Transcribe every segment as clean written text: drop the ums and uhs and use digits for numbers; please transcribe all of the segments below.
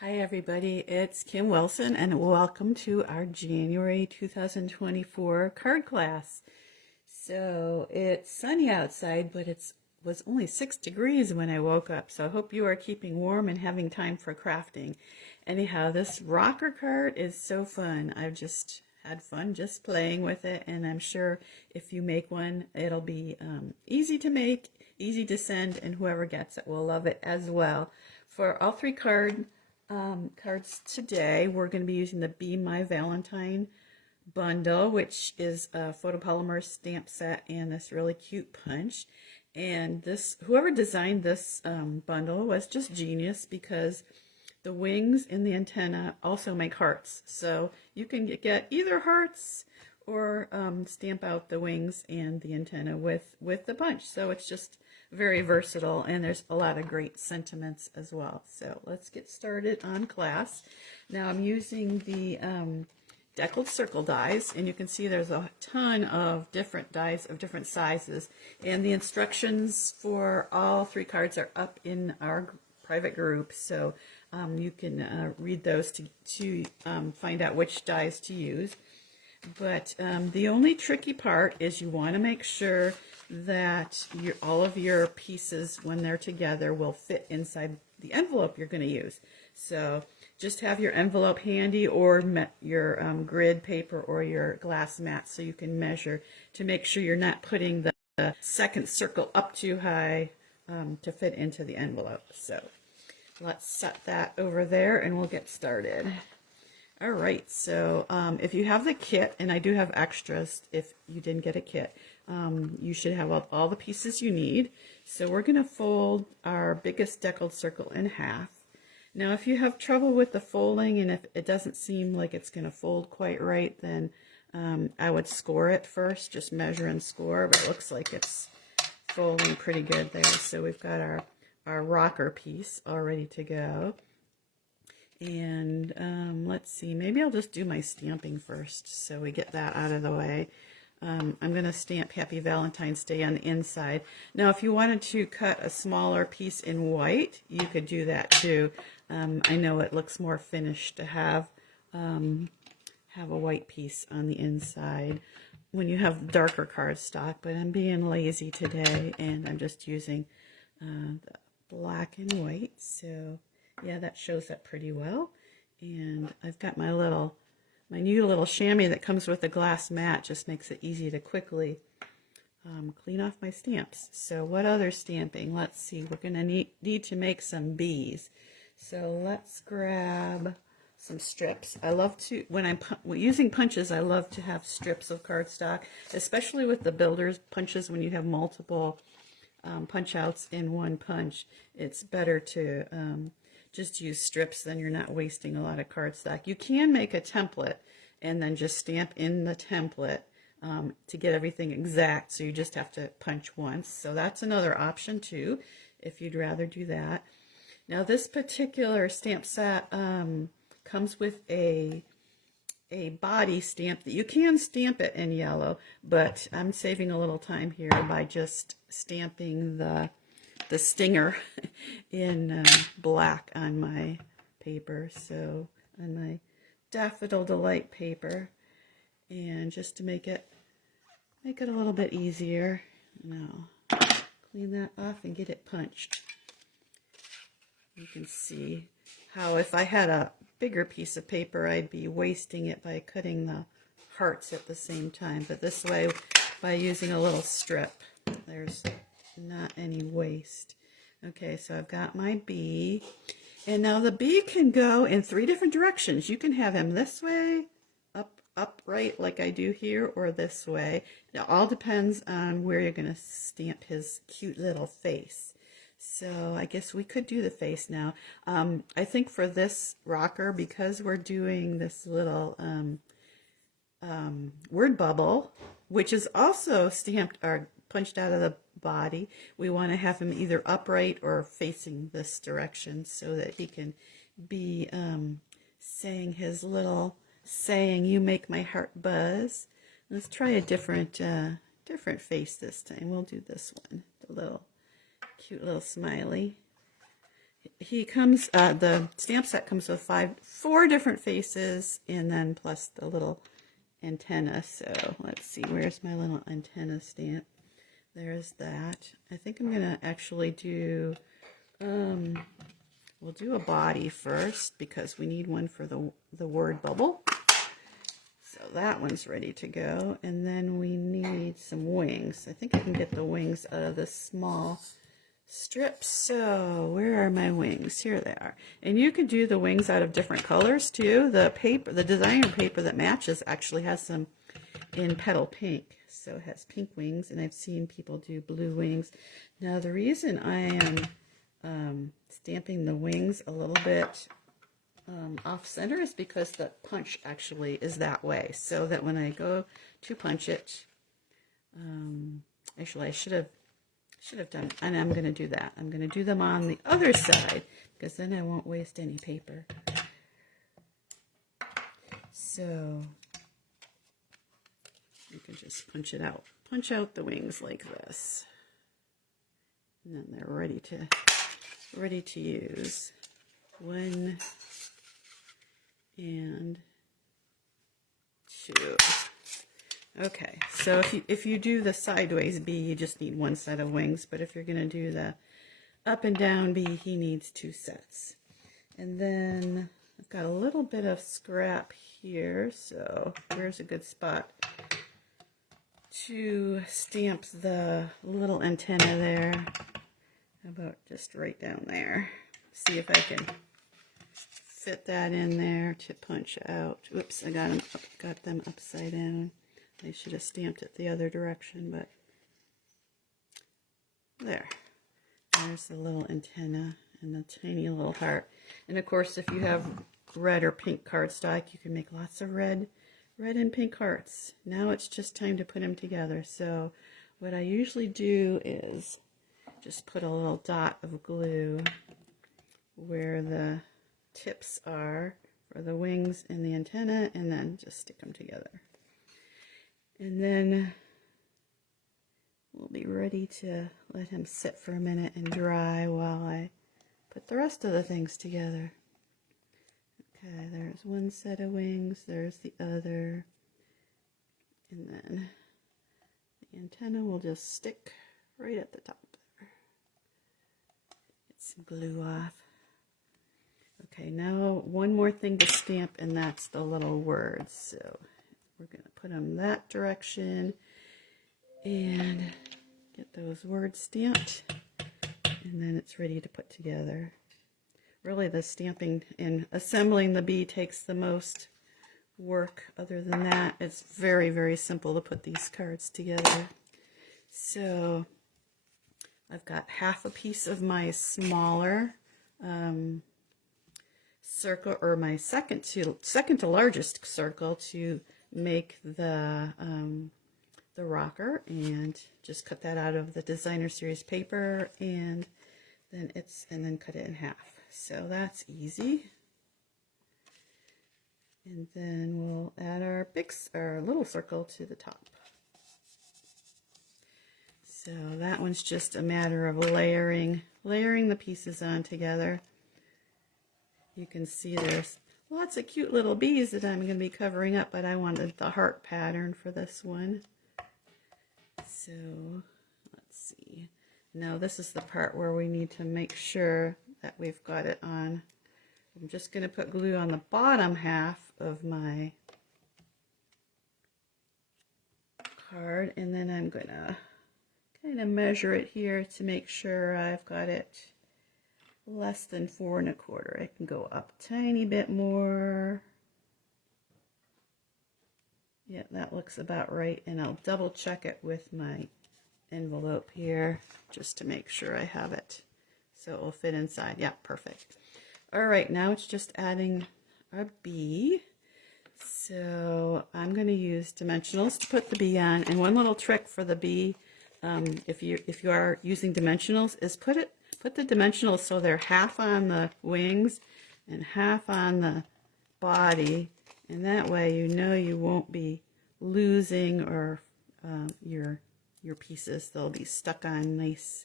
Hi everybody, it's Kim Wilson and welcome to our January 2024 card class. So it's sunny outside, but it was only 6 degrees when I woke up, so I hope you are keeping warm and having time for crafting. Anyhow, this rocker card is so fun. I've just had fun just playing with it, and I'm sure if you make one, it'll be easy to make, easy to send, and whoever gets it will love it as well. For all three cards today, we're going to be using the Be My Valentine bundle, which is a photopolymer stamp set and this really cute punch. And this, whoever designed this bundle was just genius, because the wings and the antenna also make hearts. So you can get either hearts or stamp out the wings and the antenna with the punch. So it's just very versatile, and there's a lot of great sentiments as well. So let's get started on class. Now I'm using the deckled circle dies, and you can see there's a ton of different dies of different sizes, and the instructions for all three cards are up in our private group, so you can read those to find out which dies to use. But the only tricky part is you want to make sure that all of your pieces, when they're together, will fit inside the envelope you're going to use. So just have your envelope handy, or your grid paper or your glass mat, so you can measure to make sure you're not putting the second circle up too high to fit into the envelope. So let's set that over there and we'll get started. All right, so if you have the kit, and I do have extras if you didn't get a kit, you should have all the pieces you need. So we're going to fold our biggest deckled circle in half. Now, if you have trouble with the folding and if it doesn't seem like it's going to fold quite right, then I would score it first, just measure and score, but it looks like it's folding pretty good there. So we've got our rocker piece all ready to go. And let's see, maybe I'll just do my stamping first so we get that out of the way. I'm going to stamp Happy Valentine's Day on the inside. Now, if you wanted to cut a smaller piece in white, you could do that too. I know it looks more finished to have a white piece on the inside when you have darker cardstock, but I'm being lazy today and I'm just using the black and white. So yeah, that shows up pretty well. And I've got my new little chamois that comes with a glass mat, just makes it easy to quickly clean off my stamps. So what other stamping? Let's see, we're going to need to make some bees. So let's grab some strips. I love to, when I'm using punches, I love to have strips of cardstock, especially with the builder's punches. When you have multiple punch outs in one punch, it's better to just use strips, then you're not wasting a lot of cardstock. You can make a template and then just stamp in the template to get everything exact, so you just have to punch once. So that's another option too, if you'd rather do that. Now this particular stamp set comes with a body stamp that you can stamp it in yellow, but I'm saving a little time here by just stamping the stinger in black on my paper, so on my Daffodil Delight paper, and just to make it a little bit easier. Now clean that off and get it punched. You can see how if I had a bigger piece of paper, I'd be wasting it by cutting the hearts at the same time, but this way, by using a little strip, there's not any waste. Okay, so I've got my bee, and now the bee can go in 3 different directions. You can have him this way, upright like I do here, or this way. It all depends on where you're going to stamp his cute little face. So I guess we could do the face now. I think for this rocker, because we're doing this little word bubble, which is also stamped or punched out of the body, we want to have him either upright or facing this direction so that he can be saying his little saying, "You make my heart buzz." Let's try a different face this time. We'll do this one, the little cute little smiley. he comes, the stamp set comes with four different faces, and then plus the little antenna. So let's see, where's my little antenna stamp? There's that. I think I'm gonna actually do, we'll do a body first because we need one for the word bubble. So that one's ready to go. And then we need some wings. I think I can get the wings out of this small strip. So where are my wings? Here they are. And you can do the wings out of different colors too. The paper, the designer paper that matches actually has some in petal pink. So it has pink wings, and I've seen people do blue wings. Now the reason I am stamping the wings a little bit off center is because the punch actually is that way, so that when I go to punch it, actually I should have done, and I'm going to do that. I'm going to do them on the other side because then I won't waste any paper. So you can just punch it out. Punch out the wings like this, and then they're ready to use. 1 and 2. Okay, so if you do the sideways B, you just need 1 set of wings, but if you're going to do the up and down B, he needs 2 sets. And then I've got a little bit of scrap here, so where's a good spot to stamp the little antenna there? How about just right down there? See if I can fit that in there to punch out. Oops, I got them upside down. I should have stamped it the other direction, but there. There's the little antenna and the tiny little heart. And of course, if you have red or pink cardstock, you can make lots of red and pink hearts. Now it's just time to put them together. So what I usually do is just put a little dot of glue where the tips are for the wings and the antenna, and then just stick them together. And then we'll be ready to let him sit for a minute and dry while I put the rest of the things together. Okay, there's 1 set of wings, there's the other, and then the antenna will just stick right at the top there. Get some glue off. Okay, now one more thing to stamp, and that's the little words. So we're going to put them that direction and get those words stamped, and then it's ready to put together. Really, the stamping and assembling the bee takes the most work. Other than that, it's very, very simple to put these cards together. So I've got half a piece of my smaller circle, or my second to largest circle, to make the rocker, and just cut that out of the designer series paper, and then cut it in half. So that's easy. And then we'll add our little circle to the top. So that one's just a matter of layering the pieces on together. You can see there's lots of cute little bees that I'm going to be covering up, but I wanted the heart pattern for this one. So let's see. Now this is the part where we need to make sure that we've got it on. I'm just going to put glue on the bottom half of my card, and then I'm going to kind of measure it here to make sure I've got it less than 4 1/4. I can go up a tiny bit more. Yeah, that looks about right, and I'll double check it with my envelope here just to make sure I have it so it will fit inside. Yeah, perfect. All right, now it's just adding our bee. So I'm going to use dimensionals to put the bee on, and one little trick for the bee, if you are using dimensionals, is put the dimensionals so they're half on the wings and half on the body, and that way you know you won't be losing or your pieces. They'll be stuck on nice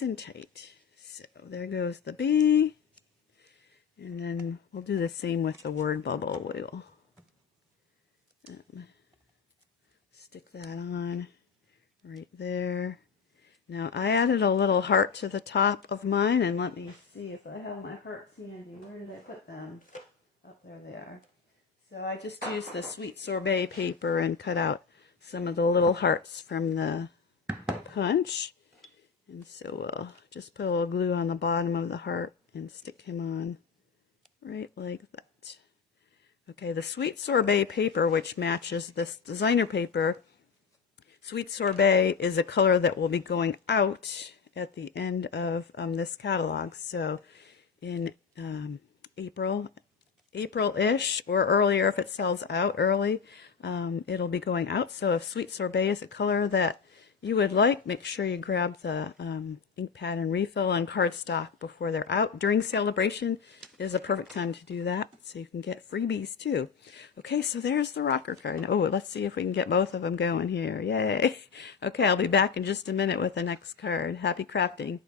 and tight. So there goes the bee. And then we'll do the same with the word bubble. We'll stick that on right there. Now I added a little heart to the top of mine, and let me see if I have my hearts handy. Where did I put them? Up there they are. So I just used the sweet sorbet paper and cut out some of the little hearts from the punch. And so we'll just put a little glue on the bottom of the heart and stick him on right like that. Okay, the sweet sorbet paper, which matches this designer paper, Sweet Sorbet is a color that will be going out at the end of this catalog. So in April-ish or earlier, if it sells out early, it'll be going out. So if Sweet Sorbet is a color that you would like, make sure you grab the ink pad and refill and cardstock before they're out. During celebration is a perfect time to do that, so you can get freebies too. Okay, so there's the rocker card. Oh, let's see if we can get both of them going here. Yay! Okay, I'll be back in just a minute with the next card. Happy crafting.